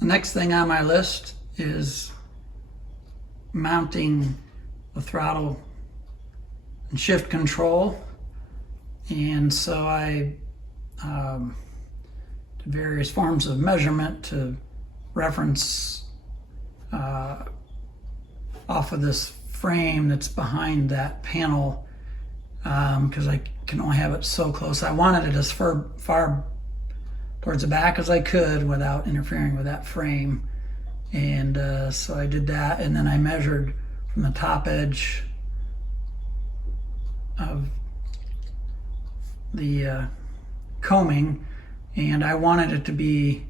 The next thing on my list is mounting the throttle and shift control. And so I did various forms of measurement to reference off of this frame that's behind that panel, because I can only have it so close. I wanted it as far towards the back as I could without interfering with that frame. And so I did that, and then I measured from the top edge of the combing, and I wanted it to be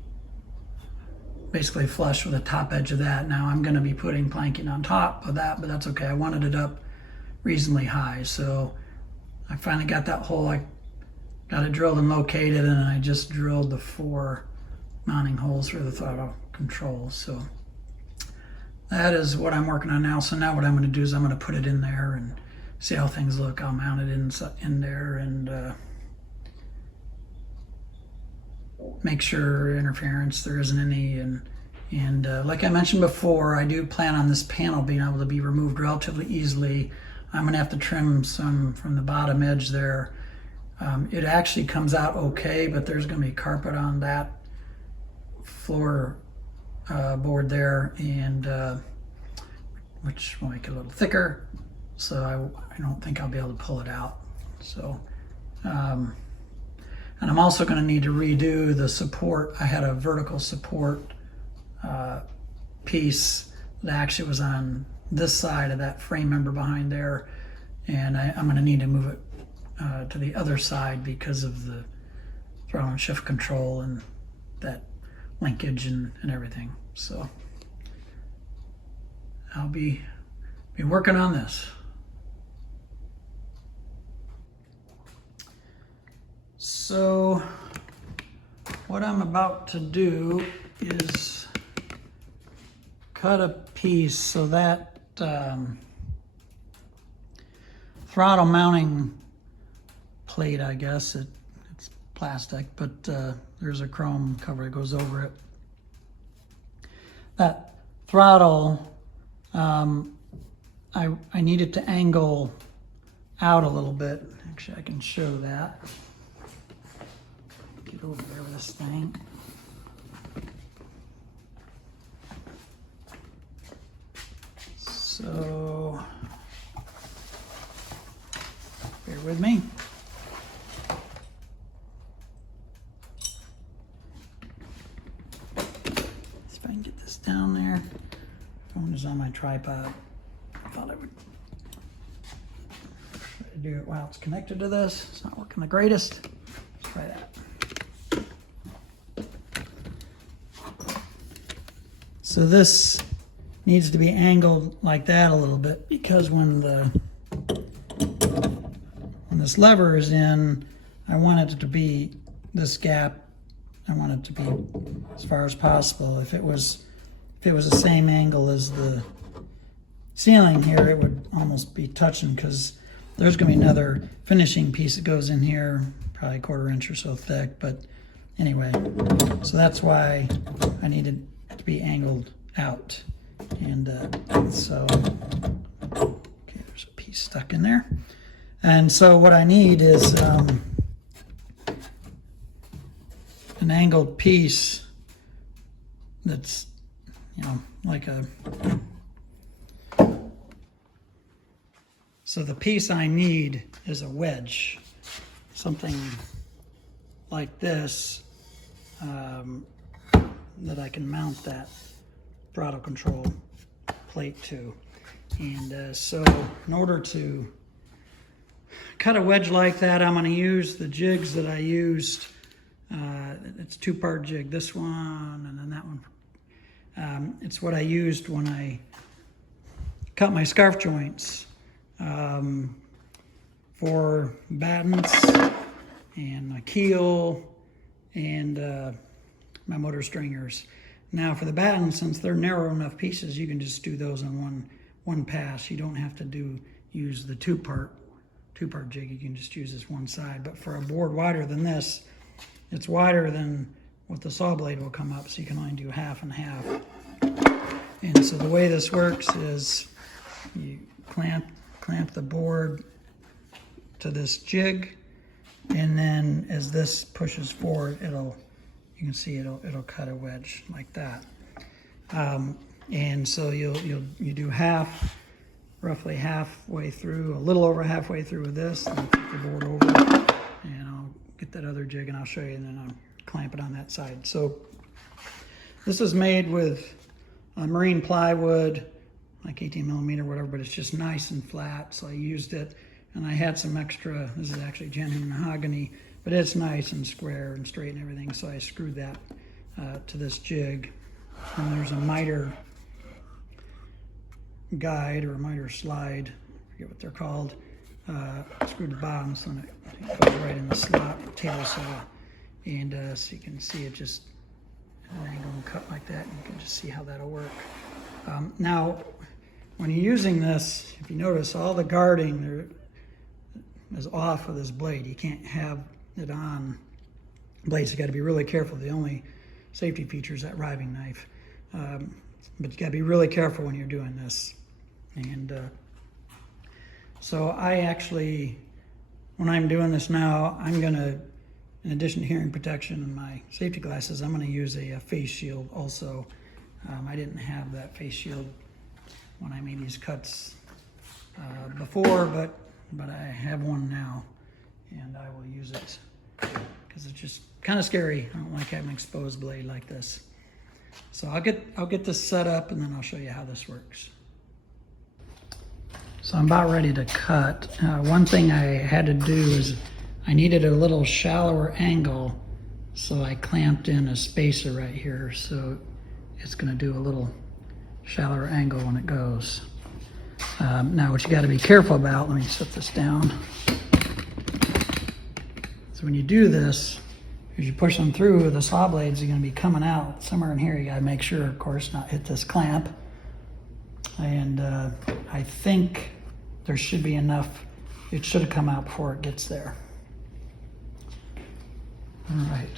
basically flush with the top edge of that. Now I'm going to be putting planking on top of that, but that's okay. I wanted it up reasonably high, so I finally got that hole. I got it drilled and located, and I just drilled the 4 mounting holes for the throttle control. So that is what I'm working on now. So now what I'm going to do is I'm going to put it in there and see how things look. I'll mount it in there and make sure interference there isn't any. And like I mentioned before, I do plan on this panel being able to be removed relatively easily. I'm going to have to trim some from the bottom edge there. It actually comes out okay, but there's going to be carpet on that floor board there, and which will make it a little thicker. So I don't think I'll be able to pull it out. So, and I'm also going to need to redo the support. I had a vertical support piece that actually was on this side of that frame member behind there, and I'm going to need to move it to the other side because of the throttle and shift control and that linkage and everything. So I'll be working on this. So what I'm about to do is cut a piece so that throttle mounting plate, I guess it's plastic, but there's a chrome cover that goes over it. That throttle, I need it to angle out a little bit. Actually, I can show that. Get over there with this thing. So, bear with me. See if I can get this down there. Phone is on my tripod. I thought I would try to do it while it's connected to this. It's not working the greatest. Let's try that. So this needs to be angled like that a little bit, because when this lever is in, I want it to be this gap. I want it to be as far as possible. If it was the same angle as the ceiling here, it would almost be touching, because there's going to be another finishing piece that goes in here, probably a 1/4 inch or so thick. But anyway, so that's why I needed it to be angled out. And so, okay, there's a piece stuck in there. And so what I need is an angled piece that's, you know, like a... So the piece I need is a wedge, something like this, that I can mount that throttle control plate to. And so in order to cut a wedge like that, I'm going to use the jigs that I used. It's 2-part jig, this one and then that one. It's what I used when I cut my scarf joints for battens and my keel and my motor stringers. Now for the battens, since they're narrow enough pieces, you can just do those on one pass. You don't have to use the two-part jig. You can just use this one side. But for a board wider than this, it's wider than with the saw blade will come up, so you can only do half and half. And so the way this works is you clamp the board to this jig, and then as this pushes forward, you can see it'll cut a wedge like that. And so you do half, roughly halfway through, a little over halfway through with this, and flip the board over, and I'll get that other jig and I'll show you, and then I'll clamp it on that side. So this is made with marine plywood, like 18 millimeter, whatever, but it's just nice and flat. So I used it, and I had some extra, this is actually genuine mahogany, but it's nice and square and straight and everything. So I screwed that to this jig, and there's a miter guide or a miter slide, I forget what they're called, screwed the bottom so it goes right in the slot, table saw. And so you can see it just an angle and cut like that, and you can just see how that'll work. Now, when you're using this, if you notice, all the guarding there is off of this blade. You can't have it on blades. You got to be really careful. The only safety feature is that riving knife. But you got to be really careful when you're doing this. And so I actually, when I'm doing this now, I'm going to, in addition to hearing protection and my safety glasses, I'm going to use a face shield also. I didn't have that face shield when I made these cuts before, but I have one now, and I will use it because it's just kind of scary. I don't like having an exposed blade like this. So I'll get this set up, and then I'll show you how this works. So I'm about ready to cut. One thing I had to do is I needed a little shallower angle, so I clamped in a spacer right here, so it's going to do a little shallower angle when it goes. Now what you got to be careful about, let me set this down. So when you do this, as you push them through, the saw blades are going to be coming out somewhere in here. You got to make sure, of course, not hit this clamp. And I think there should be enough. It should have come out before it gets there. All right.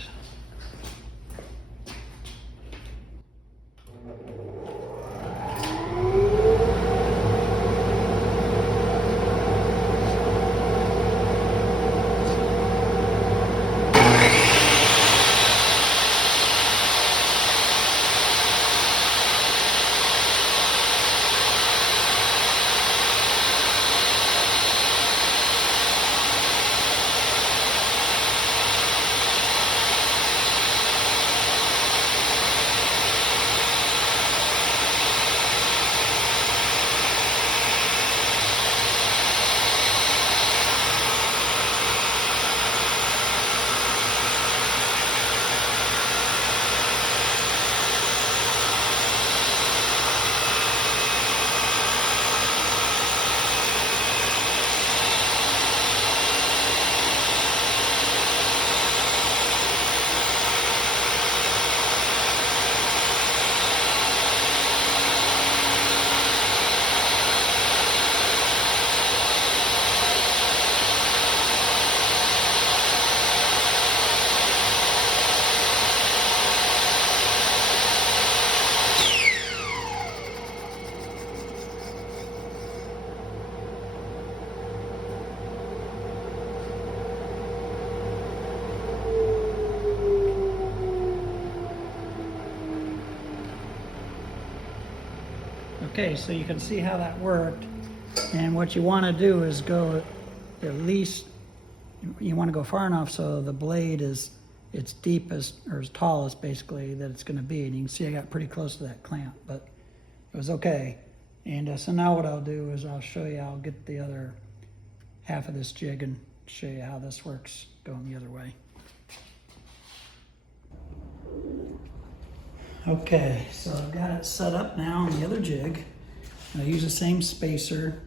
Okay, so you can see how that worked. And what you want to do is go at least, you want to go far enough so the blade is its deepest or as tallest basically that it's going to be. And you can see I got pretty close to that clamp, but it was okay. And so now what I'll do is I'll show you, I'll get the other half of this jig and show you how this works going the other way. Okay, so I've got it set up now on the other jig. I use the same spacer,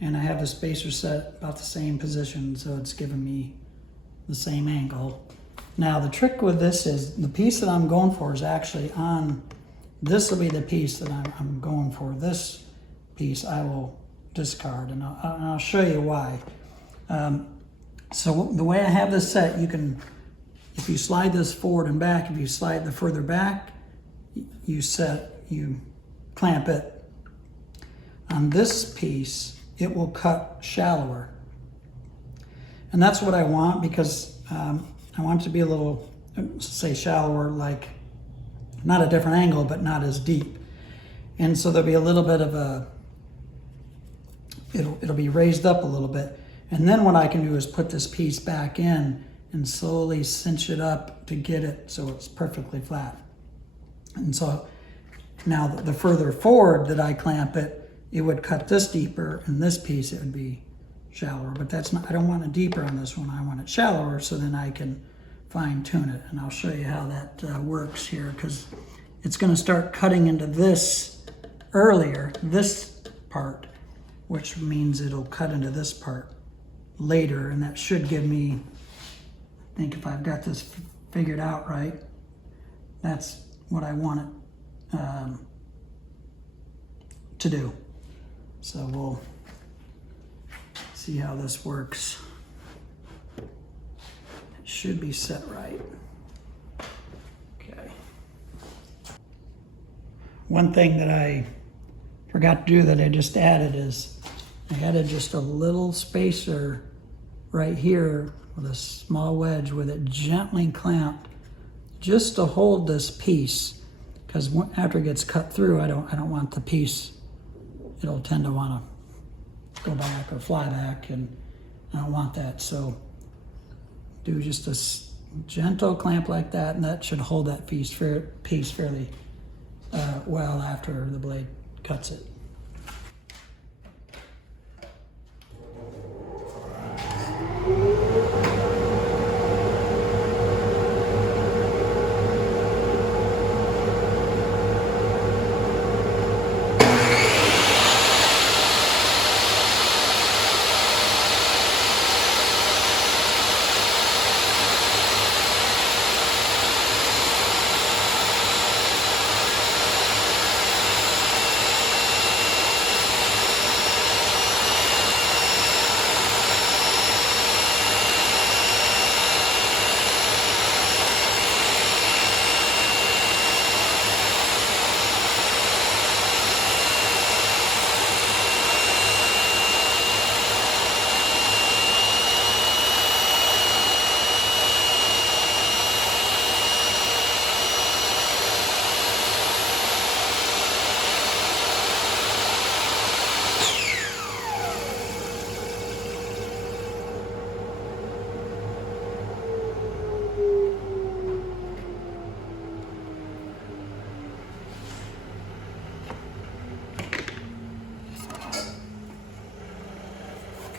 and I have the spacer set about the same position, so it's giving me the same angle. Now the trick with this is the piece that I'm going for is actually on, this will be the piece that I'm going for. This piece I will discard, and I'll show you why. So the way I have this set, you can if you slide this forward and back, if you slide the further back, you clamp it. On this piece, it will cut shallower. And that's what I want, because I want it to be a little, say, shallower, like not a different angle, but not as deep. And so there'll be a little bit of a, it'll be raised up a little bit. And then what I can do is put this piece back in and slowly cinch it up to get it so it's perfectly flat. And so now the further forward that I clamp it, it would cut this deeper, and this piece it would be shallower. But that's not, I don't want it deeper on this one, I want it shallower, so then I can fine tune it. And I'll show you how that works here, because it's going to start cutting into this earlier, this part, which means it'll cut into this part later, and that should give me, I think if I've got this figured out right, that's what I want it to do. So we'll see how this works. It should be set right. Okay. One thing that I forgot to do that I just added is I added just a little spacer right here with a small wedge with it gently clamped just to hold this piece, because after it gets cut through, I don't want the piece, it'll tend to want to go back or fly back, and I don't want that. So do just a gentle clamp like that, and that should hold that piece fairly well after the blade cuts it.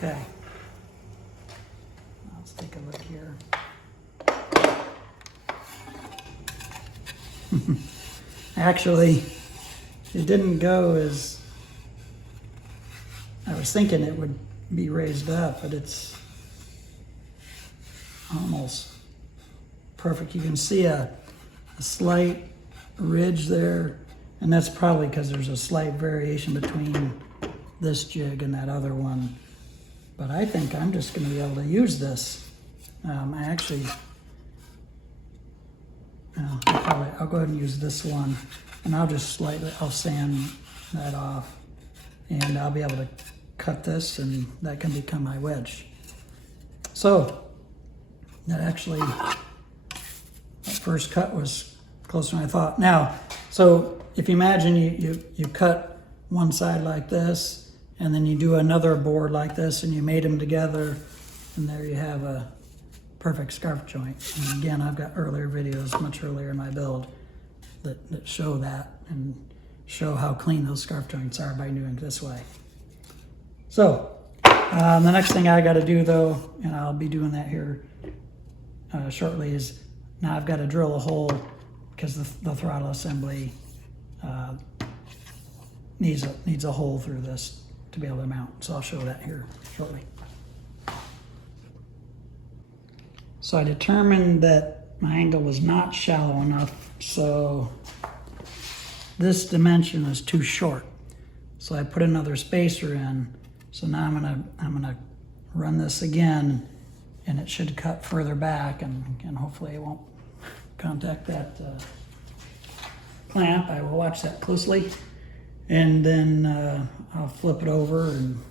Okay, let's take a look here. Actually, it didn't go as I was thinking it would be raised up, but it's almost perfect. You can see a slight ridge there, and that's probably because there's a slight variation between this jig and that other one. But I think I'm just going to be able to use this. I'll go ahead and use this one, and I'll sand that off, and I'll be able to cut this, and that can become my wedge. So that first cut was closer than I thought. Now, so if you imagine you cut one side like this, and then you do another board like this, and you made them together, and there you have a perfect scarf joint. And again, I've got earlier videos, much earlier in my build, that show that and show how clean those scarf joints are by doing it this way. So the next thing I got to do, though, and I'll be doing that here shortly, is now I've got to drill a hole, because the throttle assembly needs a hole through this to be able to mount. So I'll show that here shortly. So I determined that my angle was not shallow enough, so this dimension is too short. So I put another spacer in. So now I'm gonna run this again and it should cut further back, and hopefully it won't contact that clamp. I will watch that closely, and then I'll flip it over and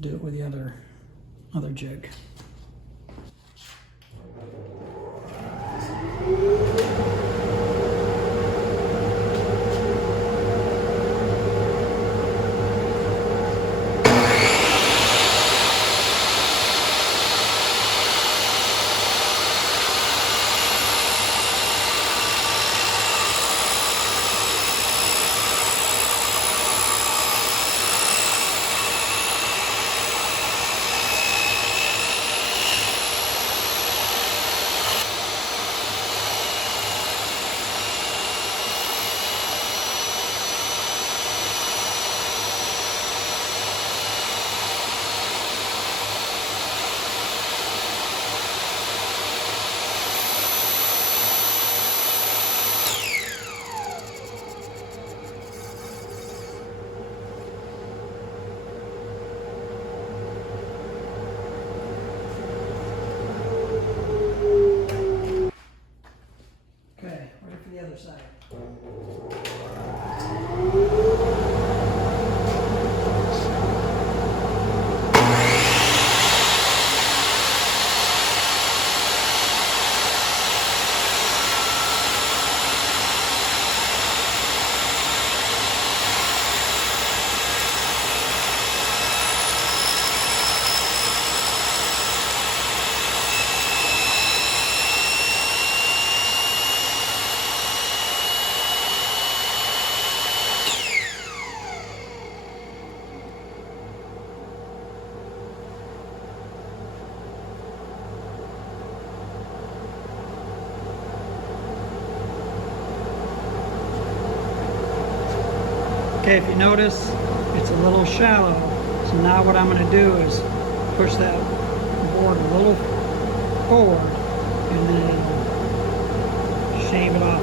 do it with the other jig. Side. Okay, if you notice, it's a little shallow. So now what I'm going to do is push that board a little forward and then shave it off.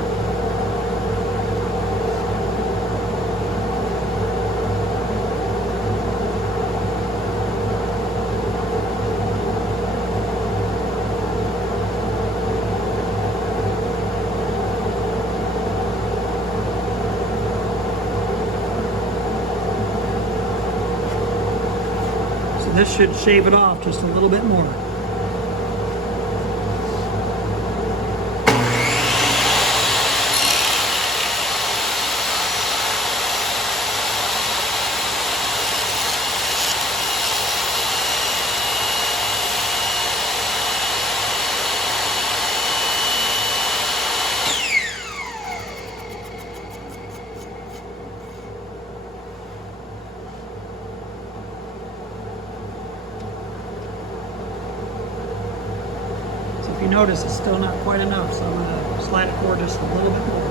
This should shave it off just a little bit more. If you notice, it's still not quite enough, so I'm going to slide it forward just a little bit more.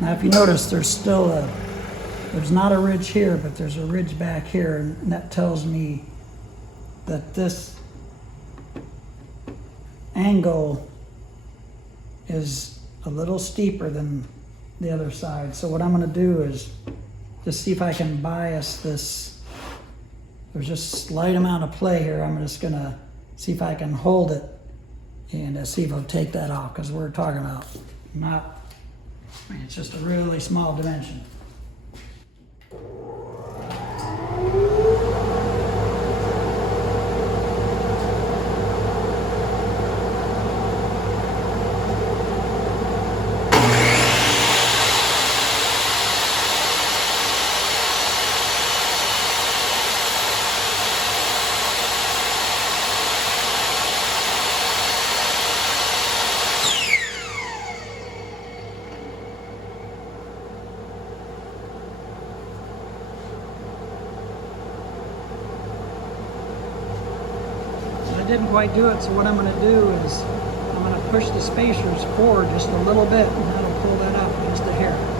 Now if you notice, there's not a ridge here, but there's a ridge back here, and that tells me that this angle is a little steeper than the other side. So what I'm going to do is just see if I can bias this. There's just a slight amount of play here. I'm just going to see if I can hold it and see if I'll take that off, because we're talking about not, I mean, it's just a really small dimension. Didn't quite do it, so what I'm going to do is I'm going to push the spacers forward just a little bit, and that'll pull that up just a hair.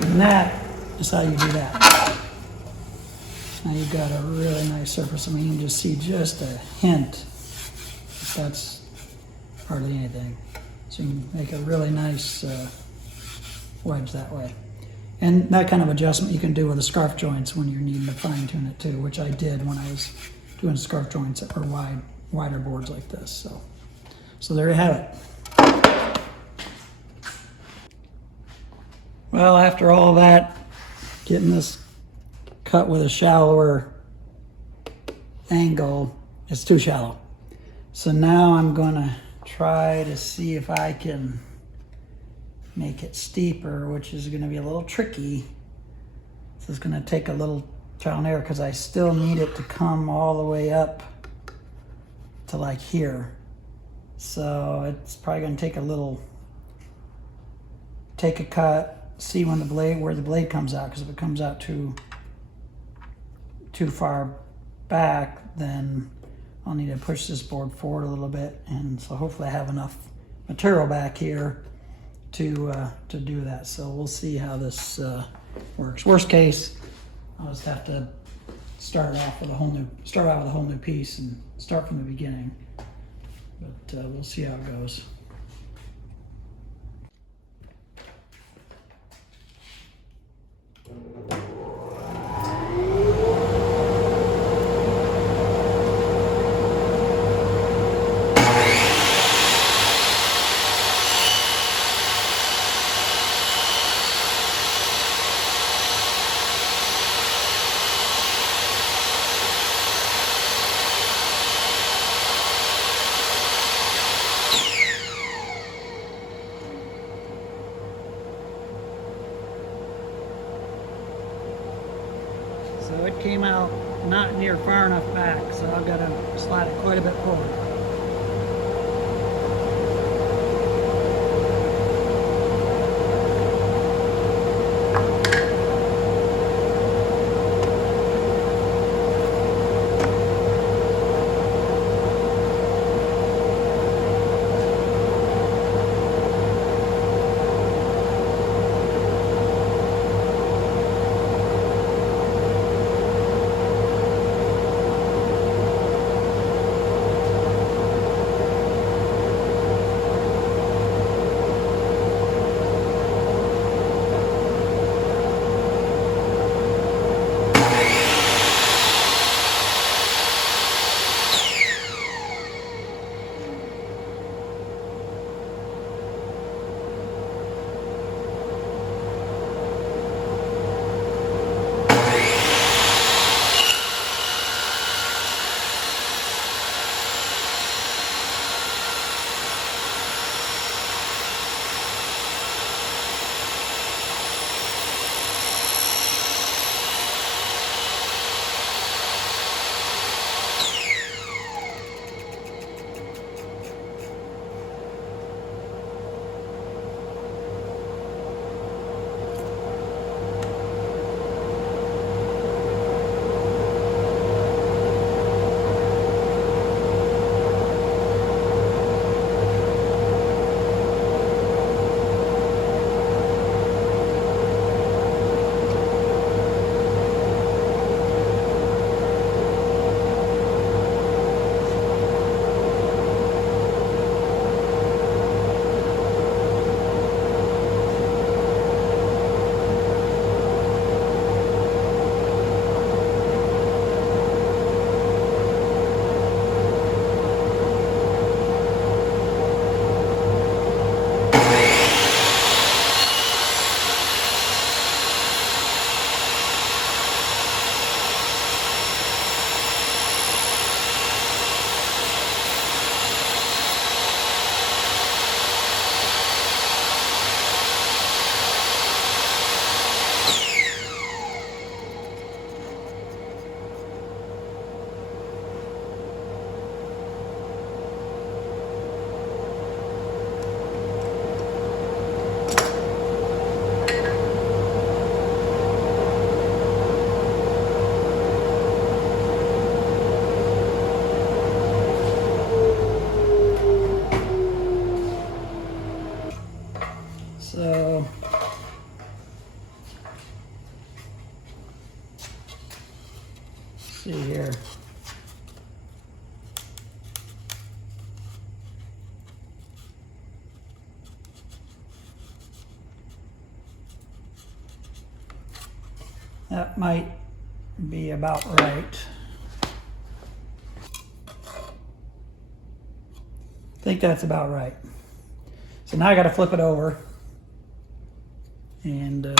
And that is how you do that. Now you've got a really nice surface. I mean, you can just see just a hint. That's hardly anything. So you can make a really nice wedge that way. And that kind of adjustment you can do with the scarf joints when you're needing to fine tune it too, which I did when I was doing scarf joints or wider boards like this. So there you have it. Well, after all that, getting this cut with a shallower angle, it's too shallow. So now I'm gonna try to see if I can make it steeper, which is gonna be a little tricky. So it's gonna take a little trial and error, because I still need it to come all the way up to like here. So it's probably gonna take take a cut, see when where the blade comes out, because if it comes out too far back, then I'll need to push this board forward a little bit, and so hopefully I have enough material back here to do that. So we'll see how this works. Worst case, I'll just have to start out with a whole new piece and start from the beginning. But we'll see how it goes. So it came out not near far enough back, so I've got to slide it quite a bit forward. That might be about right. I think that's about right. So now I got to flip it over and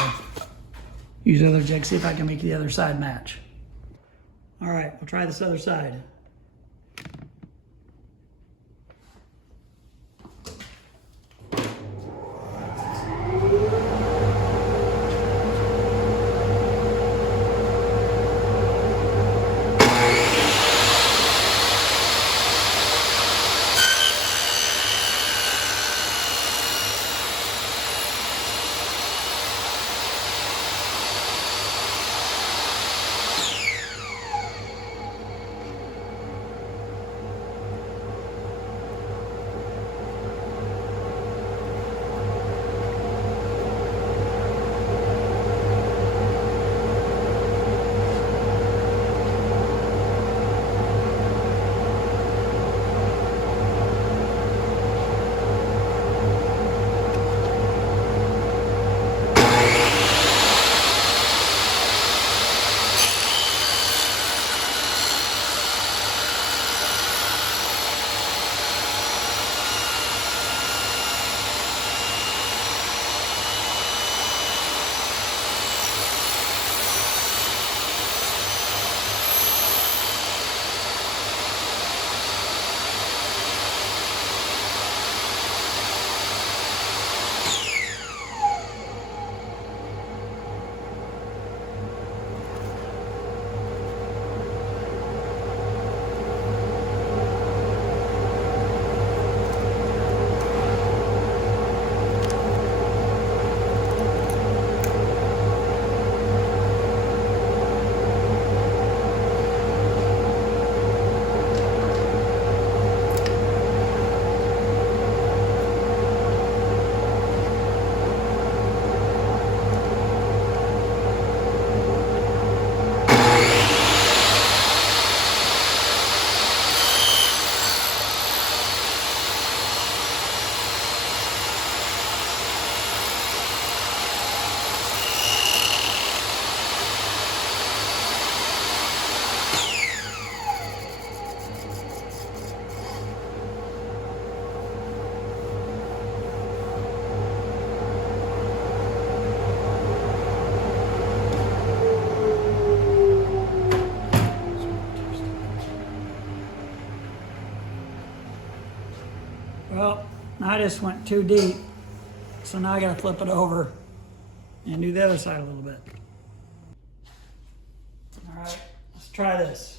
use the other jig, see if I can make the other side match. All right, we'll try this other side. Well, I just went too deep, so now I gotta flip it over and do the other side a little bit. All right, let's try this.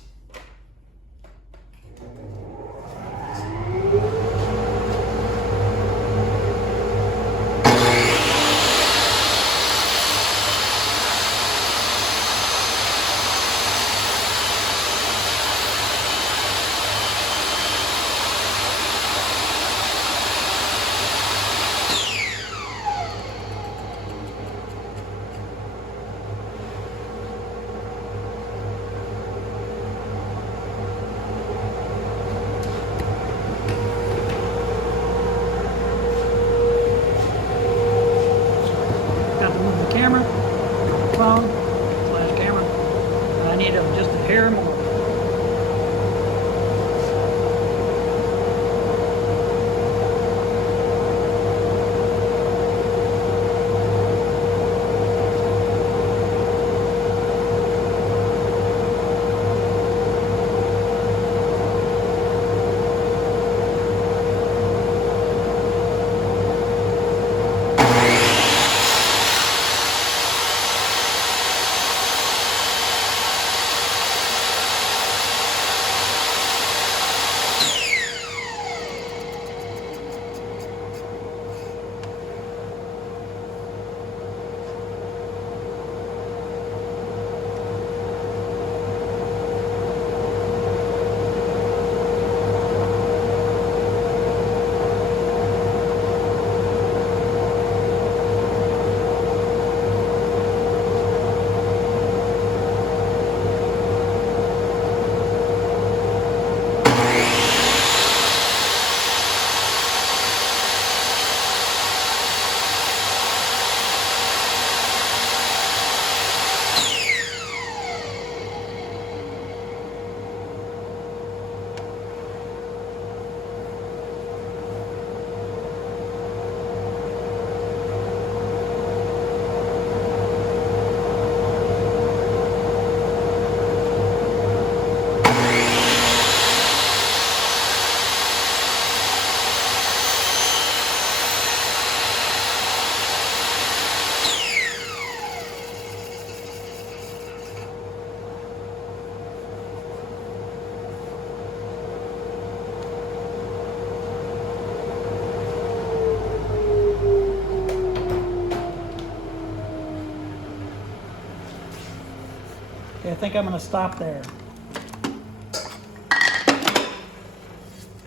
Okay, I think I'm gonna stop there.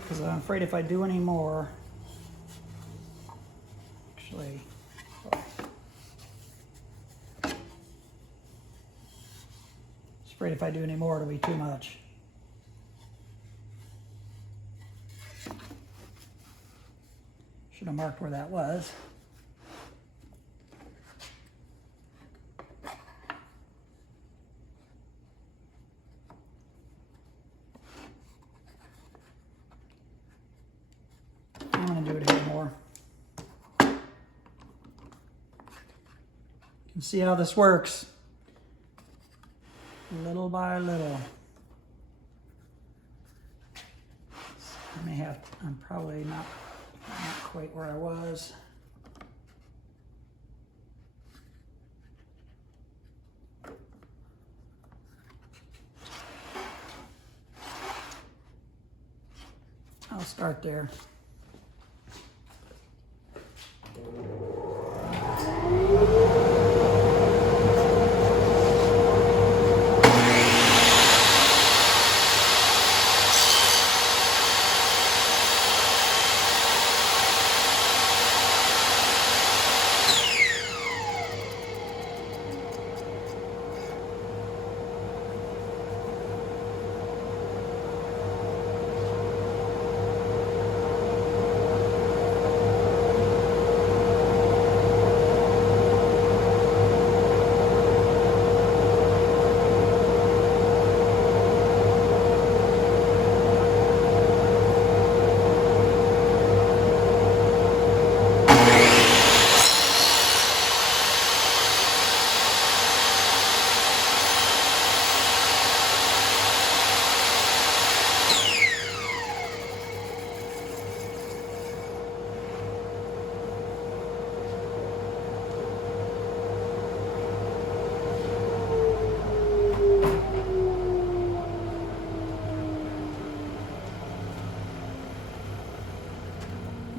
Because I'm afraid if I do any more, actually, afraid if I do any more, it'll be too much. Should have marked where that was. I'm going to do it here more. You can see how this works. Little by little. I may have, I'm probably not quite where I was. I'll start there.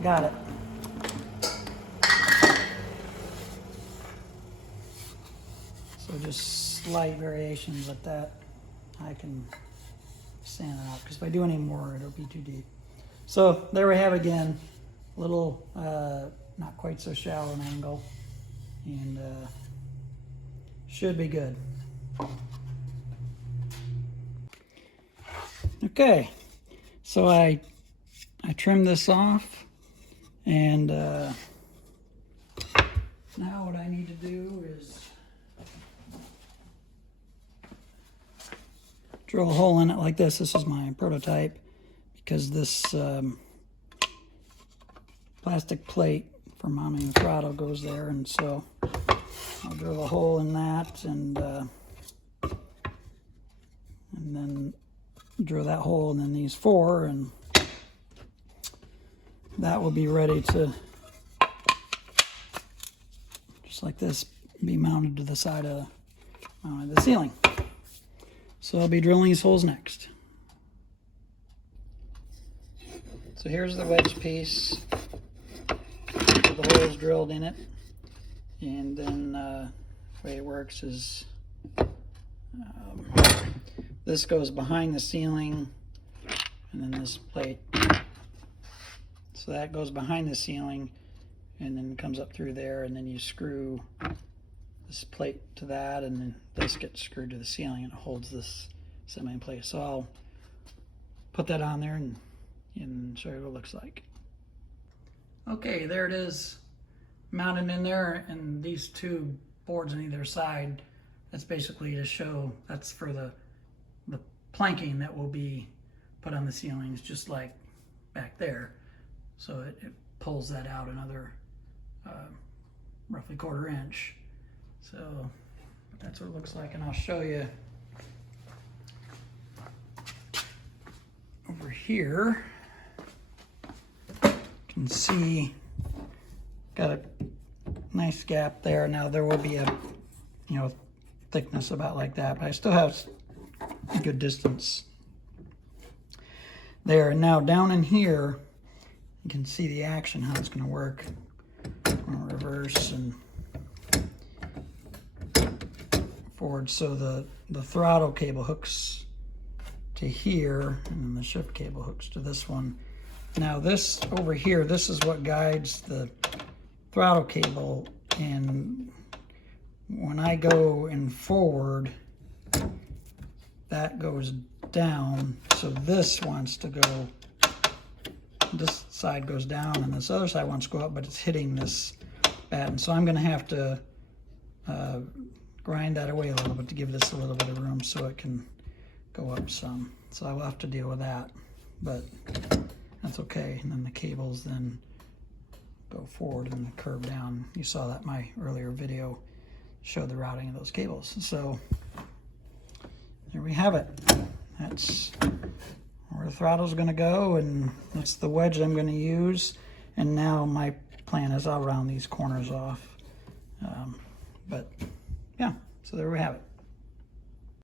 Got it. So just slight variations like that. I can sand it out because if I do any more, it'll be too deep. So there we have again, a little not quite so shallow an angle, and should be good. Okay, so I trimmed this off. And now what I need to do is drill a hole in it like this. This is my prototype because this plastic plate for mounting the throttle goes there, and so I'll drill a hole in that and then drill that hole, and then these four, and that will be ready to, just like this, be mounted to the side of the ceiling. So I'll be drilling these holes next. So here's the wedge piece with the holes drilled in it, and then the way it works is this goes behind the ceiling, and then this plate. So that goes behind the ceiling and then comes up through there, and then you screw this plate to that, and then this gets screwed to the ceiling and it holds this semi in place. So I'll put that on there and show you what it looks like. Okay, there it is, mounted in there, and these two boards on either side, that's basically to show, that's for the planking that will be put on the ceilings, just like back there. So it pulls that out another roughly 1/4 inch. So that's what it looks like, and I'll show you over here. You can see got a nice gap there. Now there will be a thickness about like that, but I still have a good distance there. And now down in here, you can see the action, how it's going to work. I'm going to reverse and forward. So the throttle cable hooks to here, and then the shift cable hooks to this one. Now this over here, this is what guides the throttle cable, and when I go in forward, that goes down. So this wants to go, this side goes down and this other side wants to go up, but it's hitting this batten. So I'm going to have to grind that away a little bit to give this a little bit of room so it can go up some. So I will have to deal with that, but that's okay. And then the cables then go forward and curve down. You saw that in my earlier video showed the routing of those cables. So there we have it. That's where the throttle's going to go, and that's the wedge I'm going to use. And now my plan is I'll round these corners off. But yeah, so there we have it.